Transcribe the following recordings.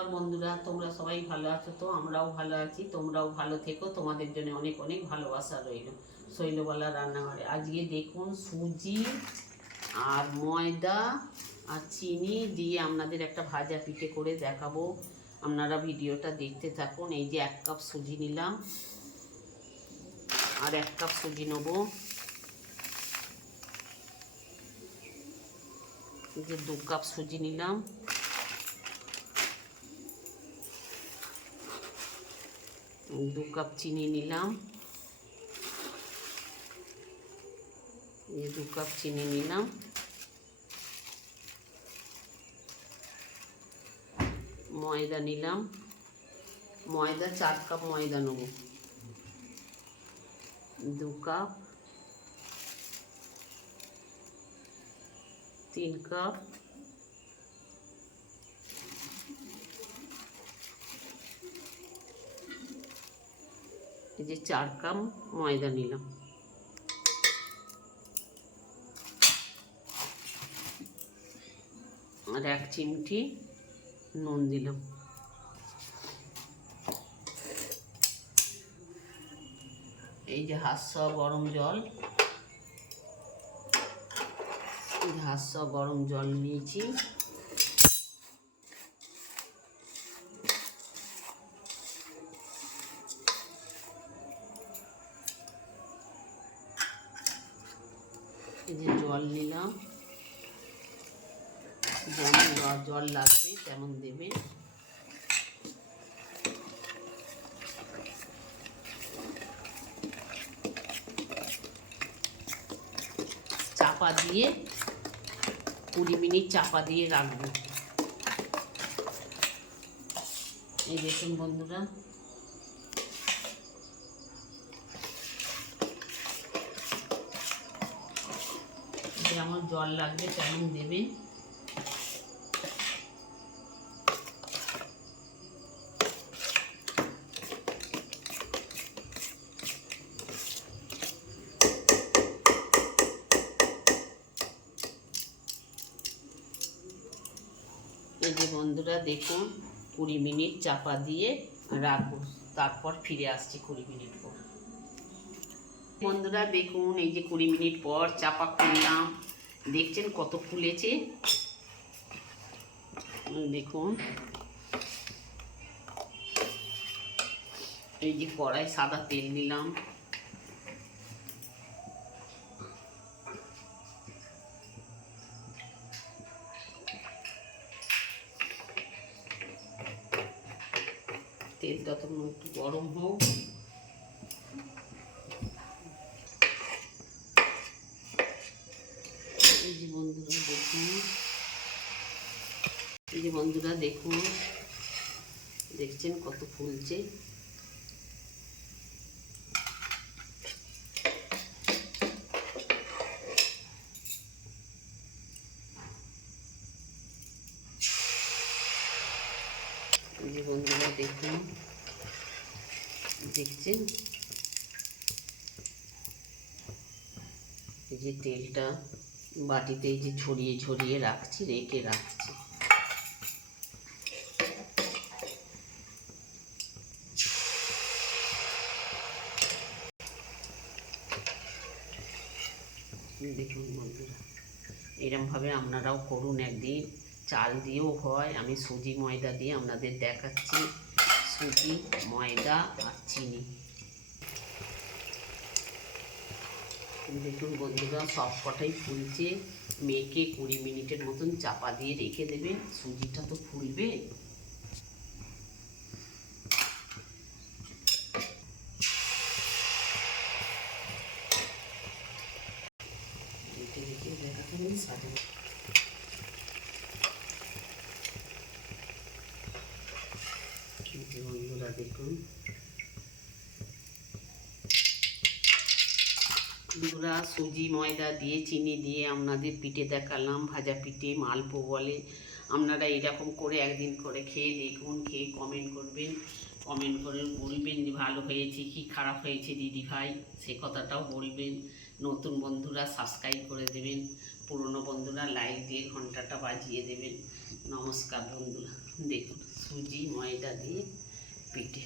নমস্কার বন্ধুরা, তোমরা সবাই ভালো আছো তো? আমরাও ভালো আছি, তোমরাও ভালো থেকো। তোমাদের জন্য অনেক অনেক ভালোবাসা রইল শৈলবালা রান্নাঘরে। আজকে দেখুন সুজি আর ময়দা আর চিনি দিয়ে আপনাদের একটা ভাজা পিঠে করে দেখাবো। আপনারা ভিডিওটা দেখতে থাকুন। এই যে 1 কাপ সুজি নিলাম, আর 1 কাপ সুজি নেব। এই যে 2 কাপ সুজি নিলাম, 2 কাপ চিনি নিলাম, এই 2 কাপ চিনি নিলাম, ময়দা নিলাম, ময়দা 4 কাপ ময়দা নেব, 2 কাপ, 3 কাপ, এই যে 4 কাপ ময়দা নিলাম, আর 1 চিমটি নুন দিলাম। এই যে হাঁসা গরম জল, হাঁসা গরম জল নিয়েছি। এই যে জল নিলাম, যেমন জল লাগবে তেমন দেবে। চাপা দিয়ে 20 মিনিট চাপা দিয়ে রাখবো। এই দেখুন বন্ধুরা, যেমন জল লাগবে তেমন দেবে। এই যে বন্ধুরা দেখুন, 20 মিনিট চাপা দিয়ে রাখবো, তারপর ফিরে আসছি 20 মিনিট পর। বন্ধুরা দেখুন, এই যে 20 মিনিট পর চাপা খুললাম, দেখছেন কত ফুলেছে। দেখুন, এই যে কড়াই সাদা তেল দিলাম, তেলটা তো একটু গরম হোক। এই যে বন্ধুরা দেখুন, এই যে বন্ধুরা দেখুন, দেখছেন কত ফুলছে। এই যে বন্ধুরা দেখুন, দেখছেন এই যে তেলটা বাটিতে এই যে ছড়িয়ে ছড়িয়ে রাখছি, রেখে রাখছি। দেখুন বন্ধুরা, এরমভাবে আপনারাও করুন একদিন। চাল দিয়েও হয়, আমি সুজি ময়দা দিয়ে আপনাদের দেখাচ্ছি। সুজি, ময়দা আর চিনি। দেখুন বন্ধুরা, সব কটাই ফুলছে। মেখে 20 মিনিটের মতন চাপা দিয়ে রেখে দেবেন, সুজিটা তো ফুলবে। বন্ধুরা দেখুন, বন্ধুরা সুজি ময়দা দিয়ে চিনি দিয়ে আপনাদের পিঠে দেখালাম, ভাজা পিঠে, মালপো বলে। আপনারা এরকম করে একদিন করে খেয়ে দেখুন, খেয়ে কমেন্ট করবেন, কমেন্ট করে বলবেন যে ভালো হয়েছে কি খারাপ হয়েছে দিদি ভাই, সে কথাটাও বলবেন। নতুন বন্ধুরা সাবস্ক্রাইব করে দেবেন, পুরনো বন্ধুরা লাইক দিয়ে ঘন্টাটা বাজিয়ে দেবেন। নমস্কার বন্ধুরা, দেখুন। সুজি ময়দা দিয়ে পিঠে।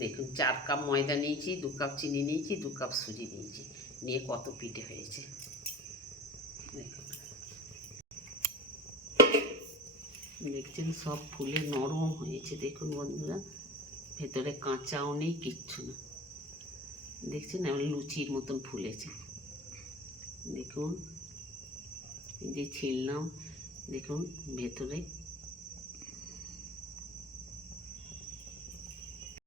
দেখুন 4 কাপ ময়দা নিয়েছি, 2 কাপ চিনি নিয়েছি, 2 কাপ সুজি নিয়েছি, নিয়ে কত পিঠে হয়েছে দেখুন। দেখছেন সব ফুলে নরম হয়েছে দেখুন বন্ধুরা, ভেতরে কাঁচাও নেই, কিচ্ছু না। দেখছেন এবার লুচির মতন ফুলেছে দেখুন। এই যে ছিললাম দেখুন ভেতরে